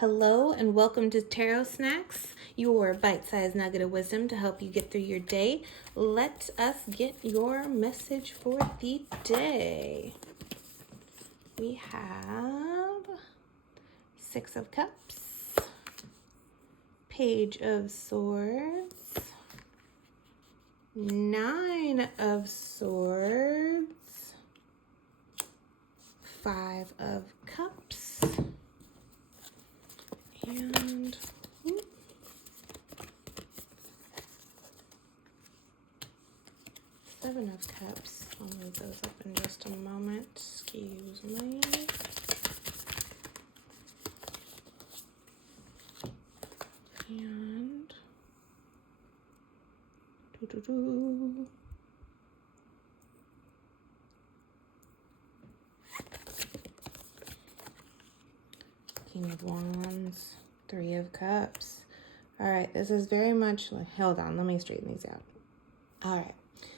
Hello and welcome to Tarot Snacks, your bite-sized nugget of wisdom to help you get through your day. Let us get your message for the day. We have Six of Cups, Page of Swords, Nine of Swords, Five of Cups, and Seven of Cups. I'll move those up in just a moment. Excuse me. And King of Wands, Three of Cups. All right, this is very much like, hold on, let me straighten these out. All right,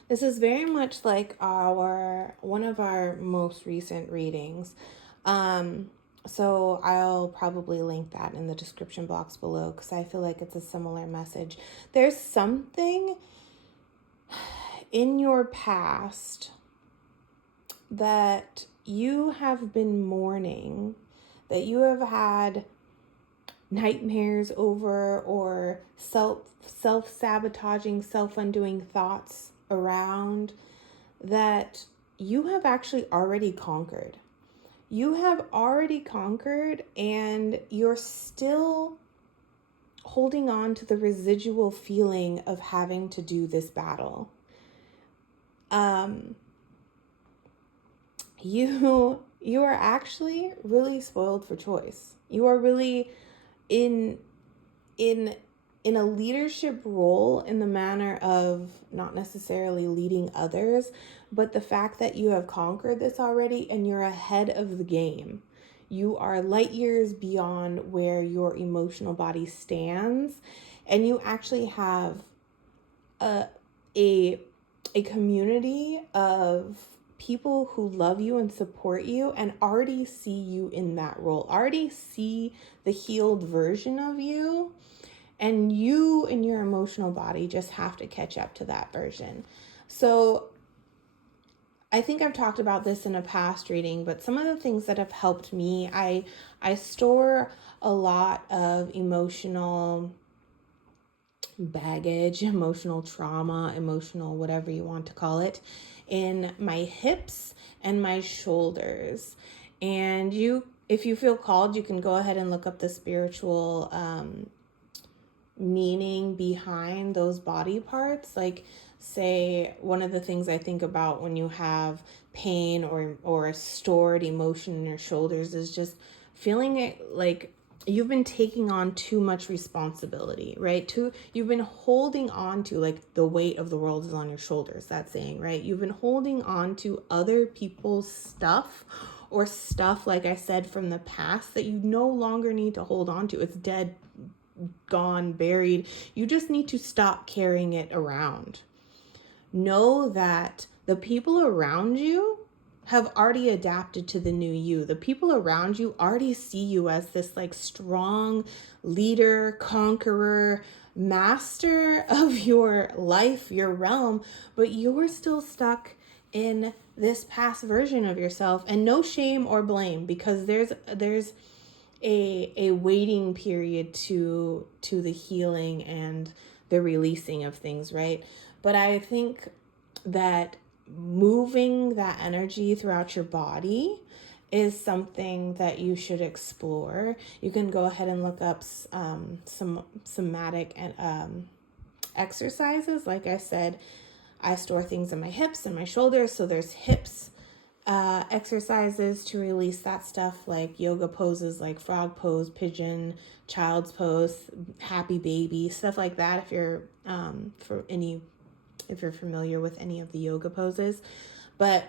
this is very much like one of our most recent readings. So I'll probably link that in the description box below because I feel like it's a similar message. There's something in your past that you have been mourning, that you have had nightmares over, or self-sabotaging, self-undoing thoughts around, that you have actually already conquered. You have already conquered, and you're still holding on to the residual feeling of having to do this battle. You are actually really spoiled for choice. You are really in a leadership role in the manner of not necessarily leading others, but the fact that you have conquered this already and you're ahead of the game. You are light years beyond where your emotional body stands, and you actually have a community of people who love you and support you and already see you in that role, already see the healed version of you, and you in your emotional body just have to catch up to that version. So I think I've talked about this in a past reading, but some of the things that have helped me, I store a lot of emotional baggage, emotional trauma, emotional whatever you want to call it, in my hips and my shoulders. And if you feel called, you can go ahead and look up the spiritual meaning behind those body parts. Like, say, one of the things I think about when you have pain or a stored emotion in your shoulders is just feeling it like you've been taking on too much responsibility, right? You've been holding on to, like, the weight of the world is on your shoulders, that saying, right? You've been holding on to other people's stuff, or stuff, like I said, from the past that you no longer need to hold on to. It's dead, gone, buried. You just need to stop carrying it around. Know that the people around you have already adapted to the new you. The people around you already see you as this, like, strong leader, conqueror, master of your life, your realm, but you're still stuck in this past version of yourself. And no shame or blame, because there's a waiting period to the healing and the releasing of things, right? But I think that moving that energy throughout your body is something that you should explore. You can go ahead and look up some somatic and exercises. Like I said, I store things in my hips and my shoulders, so there's hips exercises to release that stuff, like yoga poses like frog pose, pigeon, child's pose, happy baby, stuff like that. If you're familiar with any of the yoga poses. But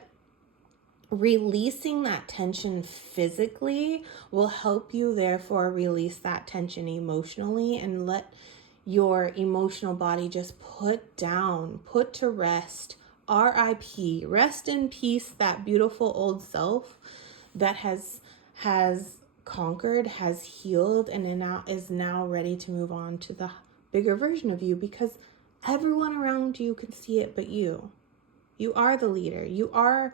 releasing that tension physically will help you therefore release that tension emotionally, and let your emotional body just put to rest. RIP, rest in peace, that beautiful old self that has conquered, has healed, and is now ready to move on to the bigger version of you, because everyone around you can see it but you. You are the leader. You are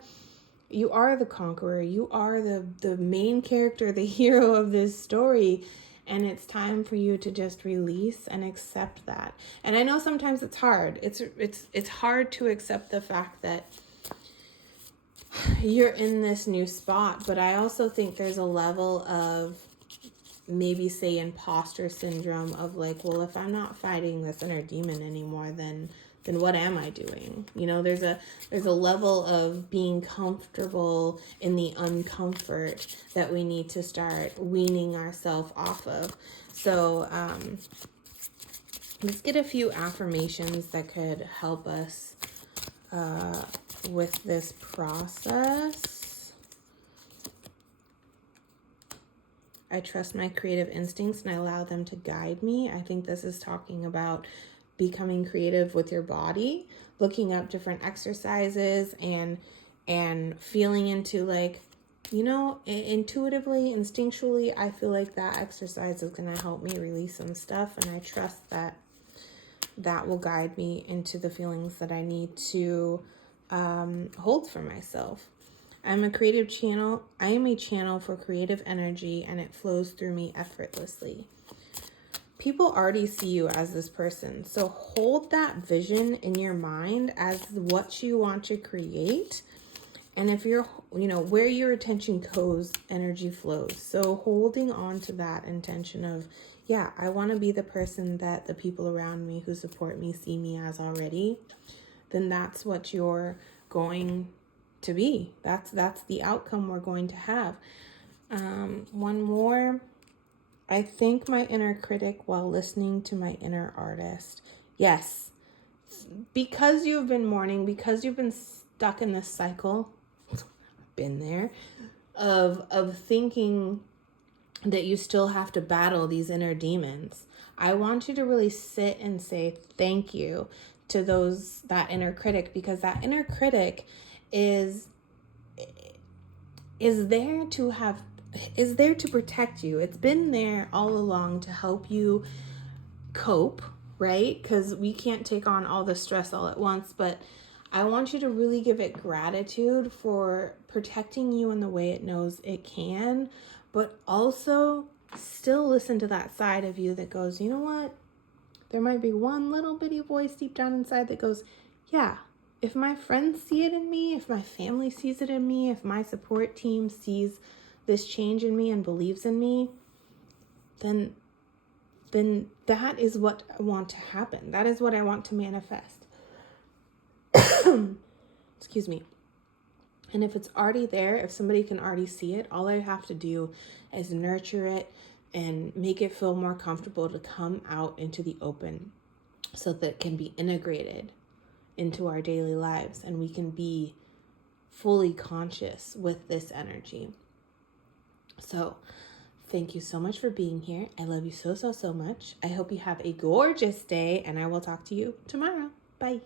the conqueror. You are the main character, the hero of this story. And it's time for you to just release and accept that. And I know sometimes it's hard. It's hard to accept the fact that you're in this new spot. But I also think there's a level of maybe say imposter syndrome of like, well, if I'm not fighting this inner demon anymore, then what am I doing? You know, there's a level of being comfortable in the uncomfort that we need to start weaning ourselves off of. So let's get a few affirmations that could help us with this process. I trust my creative instincts and I allow them to guide me. I think this is talking about becoming creative with your body, looking up different exercises and feeling into like, you know, intuitively, instinctually, I feel like that exercise is going to help me release some stuff. And I trust that will guide me into the feelings that I need to hold for myself. I am a channel for creative energy, and it flows through me effortlessly. People already see you as this person. So hold that vision in your mind as what you want to create. And if you're, you know, where your attention goes, energy flows. So holding on to that intention of, yeah, I want to be the person that the people around me who support me see me as already, then that's what you're going to be. That's the outcome we're going to have. One more. I thank my inner critic while listening to my inner artist. Yes, because you've been mourning, because you've been stuck in this cycle, been there, of thinking that you still have to battle these inner demons. I want you to really sit and say thank you to that inner critic, because that inner critic is there to protect you. It's been there all along to help you cope, right? Because we can't take on all the stress all at once, but I want you to really give it gratitude for protecting you in the way it knows it can, but also still listen to that side of you that goes, you know what? There might be one little bitty voice deep down inside that goes, yeah, if my friends see it in me, if my family sees it in me, if my support team sees this change in me and believes in me, then that is what I want to happen. That is what I want to manifest. Excuse me. And if it's already there, if somebody can already see it, all I have to do is nurture it and make it feel more comfortable to come out into the open so that it can be integrated into our daily lives and we can be fully conscious with this energy. So thank you so much for being here. I love you so, so, so much. I hope you have a gorgeous day, and I will talk to you tomorrow. Bye.